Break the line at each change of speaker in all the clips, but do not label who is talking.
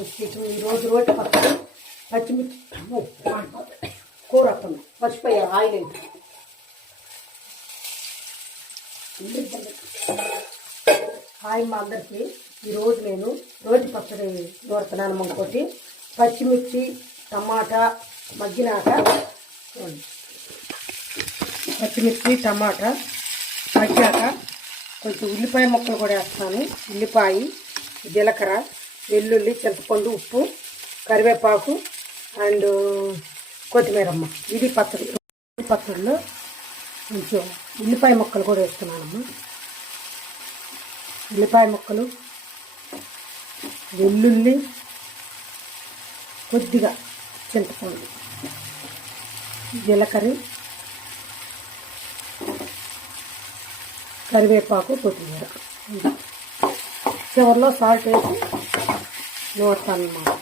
ఈ ఈరోజు రోటి పక్కన పచ్చిమిర్చి కూర వస్తుంది మర్చిపోయారు ఆయిల్ ఏంటి హాయ్ మా అందరికీ. ఈరోజు నేను రోటి పచ్చడి నూరుతున్నాను ఇంకోటి. పచ్చిమిర్చి టమాటా మగ్గినాక పచ్చిమిర్చి టమాటా మగ్గాక కొంచెం ఉల్లిపాయ ముక్కలు కూడా వేస్తాను. ఉల్లిపాయ జీలకర్ర వెల్లుల్లి చింతపండు ఉప్పు కరివేపాకు అండ్ కొత్తిమీరమ్మ. ఇది పచ్చడి. పచ్చడిలో కొంచెం ఉల్లిపాయ ముక్కలు కూడా వేస్తున్నానమ్మ. ఉల్లిపాయ ముక్కలు వెల్లుల్లి కొద్దిగా చింతపండు జీలకర్ర కరివేపాకు కొత్తిమీర. చివరిలో సాల్ట్ వేసి నూరుతాను అన్నమాట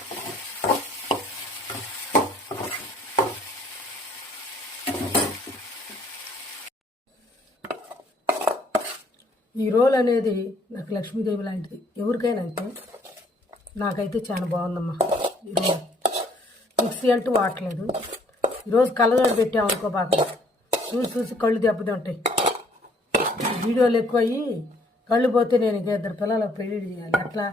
ఈ రోల్ అనేది నాకు లక్ష్మీదేవి లాంటిది. ఎవరికైనా అయితే నాకైతే చాలా బాగుందమ్మా ఈ రోల్. మిక్సీ అంటూ వాడలేదు ఈరోజు కళ్ళజోడు పెట్టామనుకో బాగా. చూసి చూసి కళ్ళు దెబ్బతింటాయి వీడియోలు ఎక్కువ అయ్యి కళ్ళు పోతే నేను ఇంకా ఇద్దరు పిల్లలకు పెళ్ళి చేయాలి. అట్లా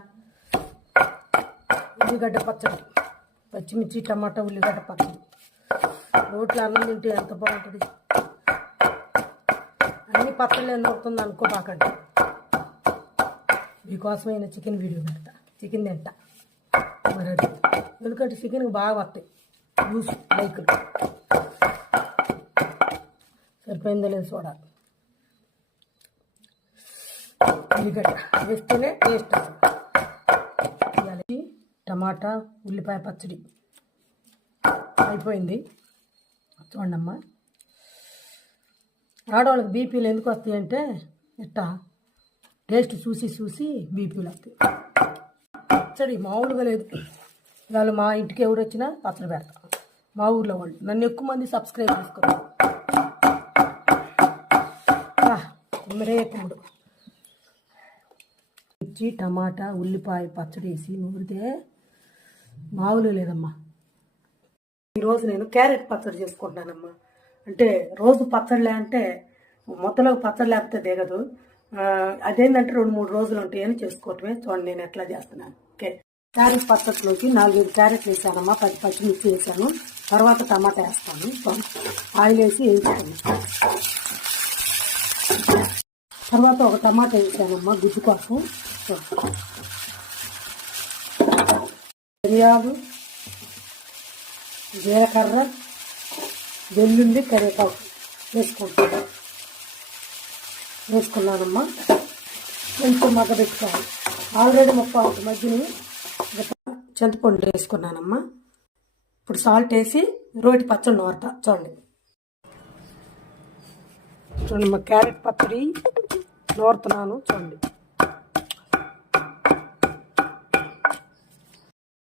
ఉల్లిగడ్డ పచ్చడి పచ్చిమిర్చి టమాటా ఉల్లిగడ్డ పచ్చడి. రోట్లో అన్నం తింటే ఎంత బాగుంటుంది? అన్ని పచ్చళ్ళు ఎన్ని అవుతుంది అనుకోబాకండి మీకోసమైన చికెన్ వీడియో పెడతా. చికెన్ తింటా. మరి అది. ఎందుకంటే చికెన్కి బాగా వస్తాయి. జ్యూస్ లైకులు సరిపోయిందో లేదు చూడాలి. ఉల్లిగడ్డ వేస్తేనే టేస్ట్ వస్తుంది. టమాటా ఉల్లిపాయ పచ్చడి. అయిపోయింది. చూడమ్మా ఆడవాళ్ళకి బీపీలు ఎందుకు వస్తాయి అంటే ఇట్టా టేస్ట్ చూసి చూసి బీపీలు వస్తాయి. పచ్చడి మామూలుగా లేదు. ఇవాళ మా ఇంటికి ఎవరు వచ్చినా పచ్చడి పెడతాం. మా ఊర్లో వాళ్ళు. నన్ను ఎక్కువ మంది సబ్స్క్రైబ్ చేసుకున్నారు కుమ్మరే కుమ్ముడు మిర్చి టమాటా ఉల్లిపాయ పచ్చడి వేసి నూరితే మామూలు లేదమ్మా. ఈరోజు నేను క్యారెట్ పచ్చడి చేసుకుంటున్నానమ్మా. అంటే రోజు పచ్చడిలే అంటే మొత్తంలో పచ్చడి లేకపోతే దిగదు. అదేంటంటే రెండు మూడు రోజులు ఉంటాయని చేసుకోవటమే. చూడండి నేను ఎట్లా చేస్తున్నాను. ఓకే. క్యారెట్ పచ్చడిలోకి నాలుగైదు క్యారెట్లు వేసానమ్మా. పచ్చి పచ్చిమిర్చి వేసాను. తర్వాత టమాటా వేస్తాను. ఆయిల్ వేసి వేయించుకున్నాను తర్వాత ఒక టమాటా వేసానమ్మా. గుజ్జు కోసం మిరియాలు జీలకర్ర వెల్లుల్లి కరివేపాకు వేసుకుంటాను వేసుకున్నానమ్మా. కొంచెం మగ్గబెట్టుకోవాలి ఆల్రెడీ ముప్పై ఒకటి మధ్యని చింతపండు వేసుకున్నానమ్మా. ఇప్పుడు సాల్ట్ వేసి రోటి పచ్చడి నూరతా. చూడండి. చూడండి మా క్యారెట్ పచ్చడి నూరుతున్నాను. చూడండి.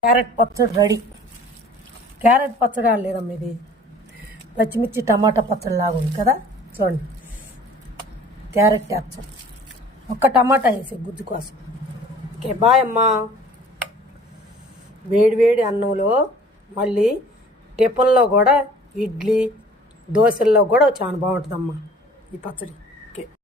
క్యారెట్ పచ్చడి రెడీ. క్యారెట్ పచ్చడి లేదమ్మా ఇది? పచ్చిమిర్చి టమాటా పచ్చడి లాగా ఉంది కదా? చూడండి. క్యారెట్ పచ్చడి ఒక్క టమాటా వేసి గుజ్జు కోసం. ఓకే బాయ్ అమ్మా. వేడి వేడి అన్నంలో మళ్ళీ టిఫిన్లో కూడా ఇడ్లీ దోశల్లో కూడా చాలా బాగుంటుందమ్మా ఈ పచ్చడి. ఓకే.